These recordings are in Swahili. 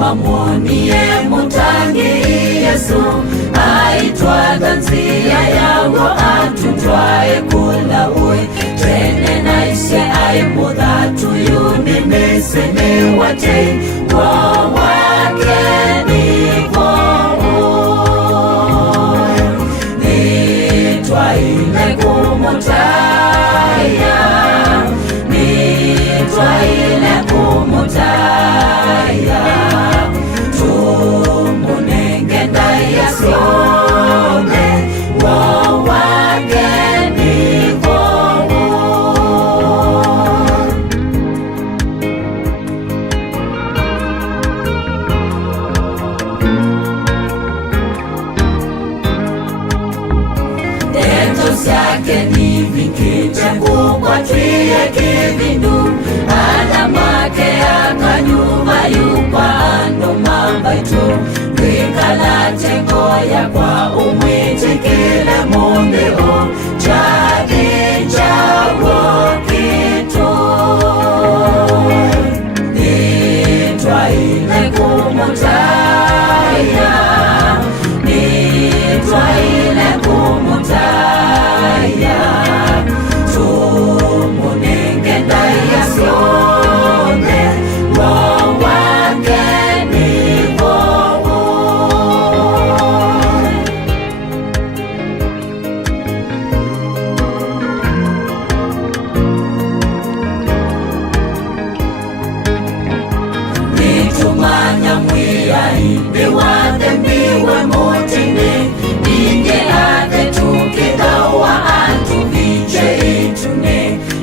mamwonie mutangi Yesu aitwa dhanzia yawo atutwae kula ui tene naisye aimudha tuyuni mesene wate wawake niko nitwaile kumutaya nitwaile kumutaya tumunenge ndaya sione wawake niko syake ni vikite kukwatwie kivindu alamake akanyuma yukwa ando mambaitu lwikalate ngoya kwa umwitikile mondeo chadi chawo kitu nitwaile kumutaya nitwaile kumutaya tumunenge ndaya sione wawake nivo nitumanya mwiya imbi wathembiwe mutini inge athe tukidawa antu viche itune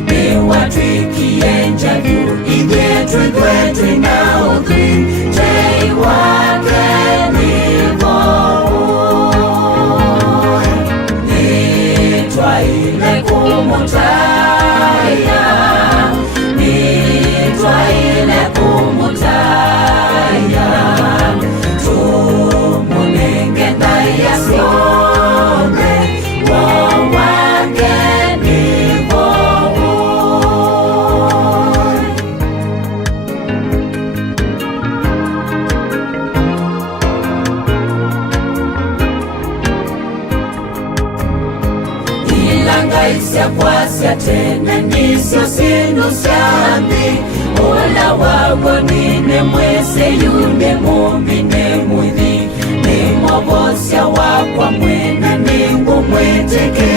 niwatwikie njavu igwetwigwetwi na uthwi tei wake nivo nitwaile kumutaya nitwaile kumutaya tumunenge ndaya sione wawake nivo ilangaisya kwasya tene nisyo sindu syambi ola wago nine mwese yune mumbi nemwithi nimobosya wakwa mwene ningu mweteke